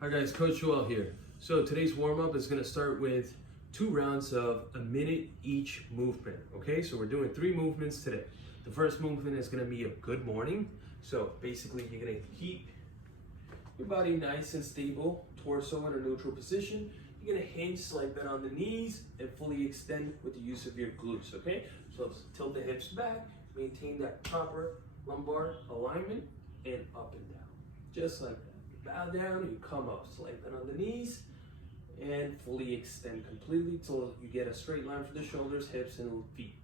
Hi guys, Coach Joel here. So today's warm-up is going to start with 2 rounds of a minute each movement. Okay, so we're doing 3 movements today. The first movement is going to be a good morning. So basically you're going to keep your body nice and stable, torso in a neutral position. You're going to hinge, slide bend on the knees, and fully extend with the use of your glutes. Okay, so tilt the hips back, maintain that proper lumbar alignment, and up and down, just like that. Bow down, you come up, slide bend on the knees, and fully extend completely till you get a straight line for the shoulders, hips, and feet.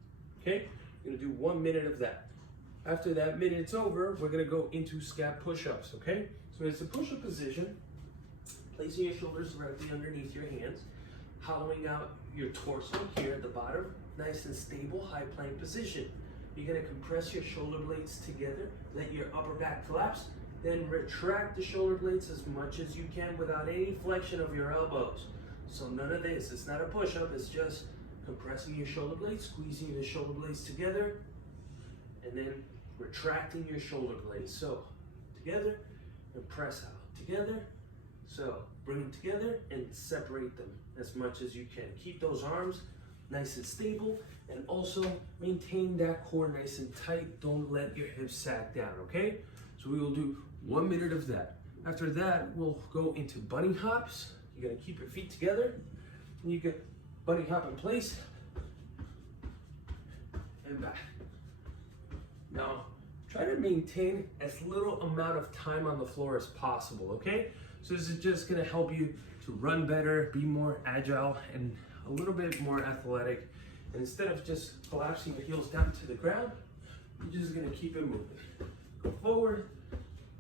Okay, you're gonna do 1 minute of that. After that minute's over, we're gonna go into scap push-ups. Okay, so it's a push-up position, placing your shoulders directly underneath your hands, hollowing out your torso here at the bottom, nice and stable, high plank position. You're gonna compress your shoulder blades together, let your upper back collapse, then retract the shoulder blades as much as you can without any flexion of your elbows. So none of this, it's not a push-up, it's just compressing your shoulder blades, squeezing the shoulder blades together, and then retracting your shoulder blades. So together, and press out, together. So bring them together and separate them as much as you can. Keep those arms nice and stable, and also maintain that core nice and tight. Don't let your hips sag down, okay? So we will do 1 minute of that. After that, we'll go into bunny hops. You're gonna keep your feet together, and you can bunny hop in place, and back. Now, try to maintain as little amount of time on the floor as possible, okay? So this is just gonna help you to run better, be more agile, and a little bit more athletic. And instead of just collapsing your heels down to the ground, you're just gonna keep it moving. Go forward,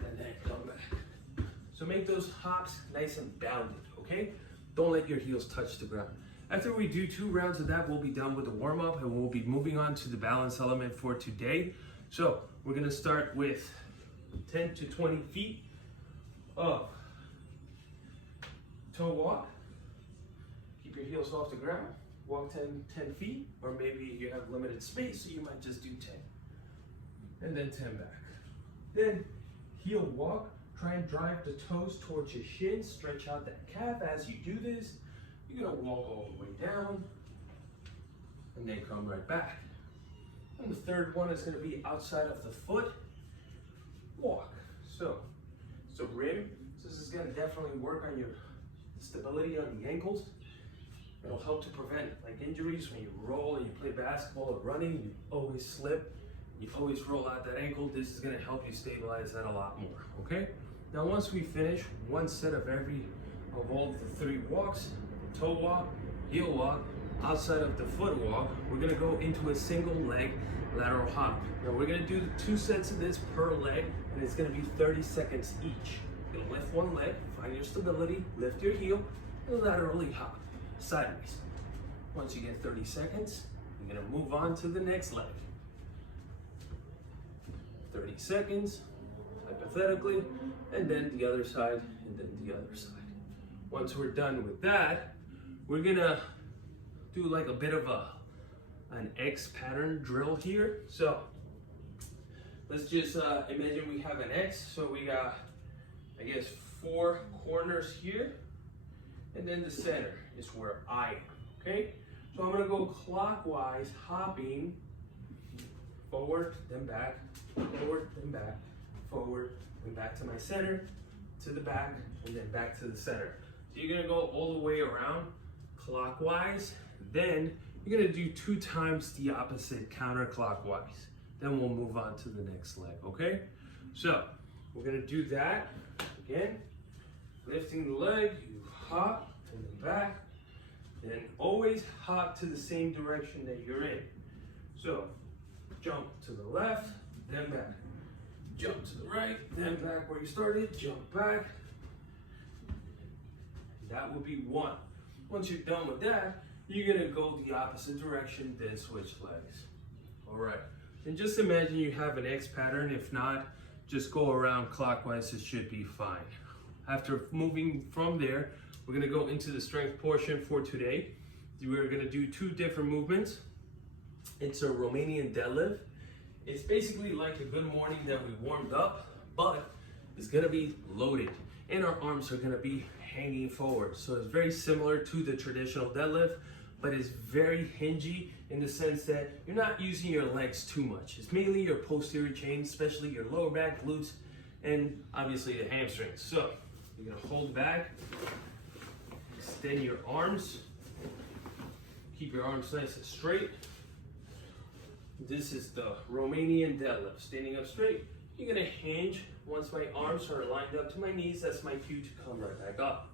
and then come back. So make those hops nice and bounded, okay? Don't let your heels touch the ground. After we do 2 rounds of that, we'll be done with the warm-up, and we'll be moving on to the balance element for today. So we're gonna start with 10 to 20 feet of toe walk. Keep your heels off the ground. Walk 10 feet, or maybe you have limited space, so you might just do 10. And then 10 back. Then heel walk. Try and drive the toes towards your shins. Stretch out that calf. As you do this, you're gonna walk all the way down, and then come right back. And the third one is gonna be outside of the foot walk. So rim. So this is gonna definitely work on your stability on the ankles. It'll help to prevent like injuries when you roll and you play basketball or running. You always slip, you always roll out that ankle. This is gonna help you stabilize that a lot more, okay? Now once we finish 1 set of all the 3 walks, toe walk, heel walk, outside of the foot walk, we're gonna go into a single leg lateral hop. Now we're gonna do 2 sets of this per leg, and it's gonna be 30 seconds each. You're gonna lift one leg, find your stability, lift your heel, and laterally hop sideways. Once you get 30 seconds, you're gonna move on to the next leg. 30 seconds, hypothetically, and then the other side, and then the other side. Once we're done with that, we're gonna do like a bit of an X pattern drill here. So let's just imagine we have an X. So we got, I guess, 4 corners here, and then the center is where I am, okay? So I'm gonna go clockwise, hopping, forward, then back, forward, then back, forward, and back to my center, to the back, and then back to the center. So you're gonna go all the way around, clockwise, then you're gonna do 2 times the opposite counterclockwise. Then we'll move on to the next leg, okay? So we're gonna do that again, lifting the leg, you hop, and then back, and always hop to the same direction that you're in. So jump to the left, then back. Jump to the right, then back where you started, jump back. That would be 1. Once you're done with that, you're gonna go the opposite direction, then switch legs. All right, and just imagine you have an X pattern. If not, just go around clockwise, it should be fine. After moving from there, we're gonna go into the strength portion for today. We're gonna do 2 different movements. It's a Romanian deadlift. It's basically like a good morning that we warmed up, but it's gonna be loaded. and our arms are gonna be hanging forward. So it's very similar to the traditional deadlift, but it's very hingy in the sense that you're not using your legs too much. It's mainly your posterior chain, especially your lower back, glutes, and obviously the hamstrings. So you're gonna hold back, extend your arms, keep your arms nice and straight. This is the Romanian deadlift. Standing up straight, you're gonna hinge. Once my arms are lined up to my knees, that's my cue to come right back up.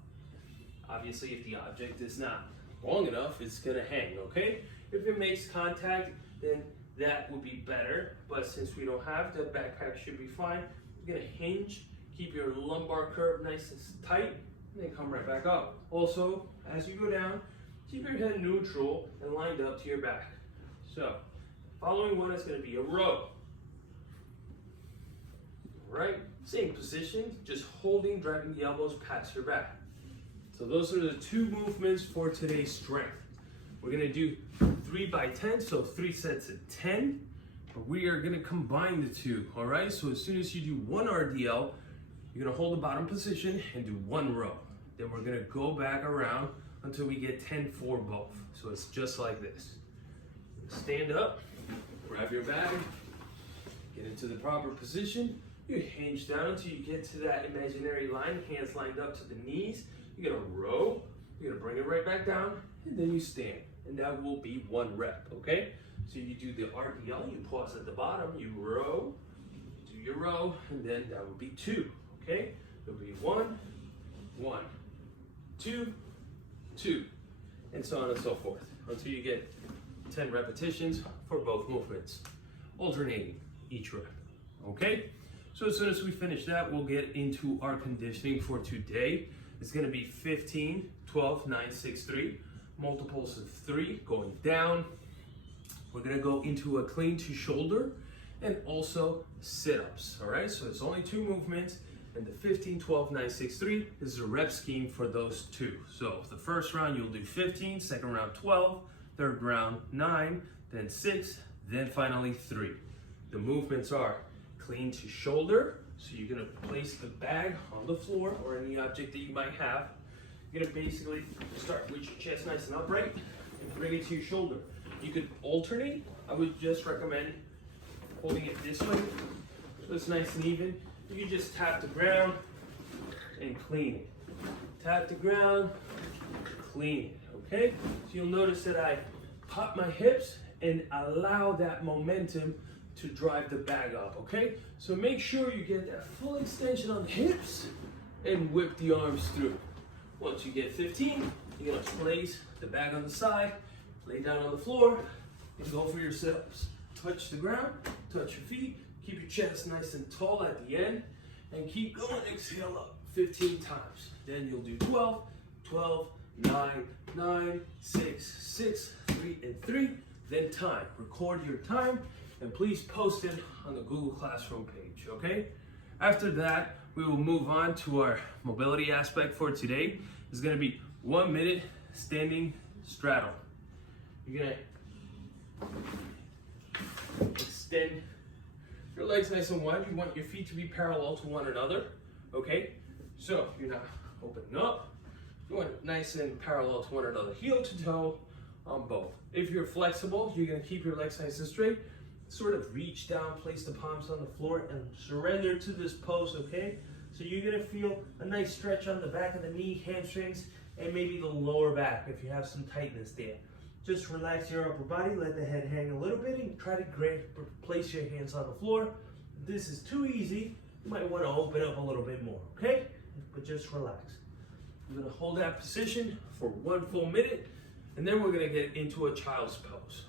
Obviously, if the object is not long enough, it's gonna hang, okay? If it makes contact, then that would be better. But since we don't have, the backpack should be fine. You're gonna hinge, keep your lumbar curve nice and tight, and then come right back up. Also, as you go down, keep your head neutral and lined up to your back. So, following one is gonna be a row. Right, same position, just holding, driving the elbows past your back. So those are the two movements for today's strength. We're gonna do 3 by 10, so 3 sets of 10, but we are gonna combine the two, all right? So as soon as you do one RDL, you're gonna hold the bottom position and do one row. Then we're gonna go back around until we get 10 for both. So it's just like this. Stand up, grab your bag, get into the proper position. You hinge down until you get to that imaginary line, hands lined up to the knees. You're gonna row, you're gonna bring it right back down, and then you stand. And that will be 1 rep, okay? So you do the RDL, you pause at the bottom, you row, do your row, and then that would be 2, okay? It'll be 1, 1, 2, 2, and so on and so forth, until you get 10 repetitions for both movements, alternating each rep, okay? So as soon as we finish that, we'll get into our conditioning for today. It's gonna be 15, 12, 9, 6, 3, multiples of 3 going down. We're gonna go into a clean to shoulder and also sit-ups, all right? So it's only 2 movements, and the 15, 12, 9, 6, 3 is a rep scheme for those 2. So the first round you'll do 15, second round 12, third round 9, then 6, then finally 3. The movements are clean to shoulder, so you're gonna place the bag on the floor or any object that you might have. You're gonna basically start with your chest nice and upright and bring it to your shoulder. You could alternate. I would just recommend holding it this way so it's nice and even. You can just tap the ground and clean it. Tap the ground, clean it, okay? So you'll notice that I pop my hips and allow that momentum to drive the bag up, okay? So make sure you get that full extension on the hips and whip the arms through. Once you get 15, you're gonna place the bag on the side, lay down on the floor, and go for your sit-ups. Touch the ground, touch your feet, keep your chest nice and tall at the end, and keep going, exhale up 15 times. Then you'll do 12, 12, 9, 9, 6, 6, 3, and 3, then time. Record your time, and please post it on the Google Classroom page, okay? After that, we will move on to our mobility aspect for today. It's gonna be 1 minute standing straddle. You're gonna extend your legs nice and wide. You want your feet to be parallel to one another, okay? So you're not opening up. You want it nice and parallel to one another, heel to toe on both. If you're flexible, you're gonna keep your legs nice and straight. Sort of reach down, place the palms on the floor, and surrender to this pose, okay? So you're gonna feel a nice stretch on the back of the knee, hamstrings, and maybe the lower back if you have some tightness there. Just relax your upper body, let the head hang a little bit, and try to place your hands on the floor. If this is too easy, you might wanna open up a little bit more, okay? But just relax. We're gonna hold that position for 1 full minute, and then we're gonna get into a child's pose.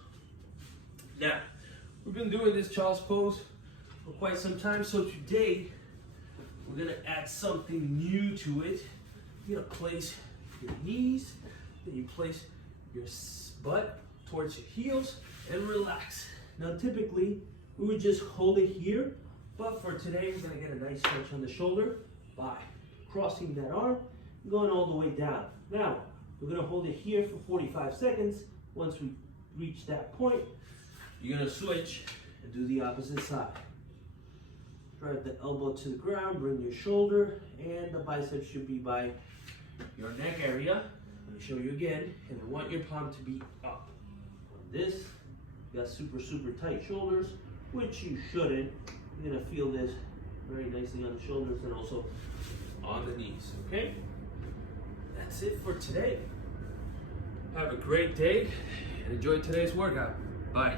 Now, we've been doing this child's pose for quite some time, so today we're gonna add something new to it. You're gonna place your knees, then you place your butt towards your heels and relax. Now typically we would just hold it here, but for today we're gonna get a nice stretch on the shoulder by crossing that arm and going all the way down. Now we're gonna hold it here for 45 seconds. Once we reach that point, you're gonna switch and do the opposite side. Drive the elbow to the ground, bring your shoulder, and the bicep should be by your neck area. Let me show you again, and I want your palm to be up. On this, you got super tight shoulders, which you shouldn't. You're gonna feel this very nicely on the shoulders and also on the knees, okay? That's it for today. Have a great day and enjoy today's workout. Bye.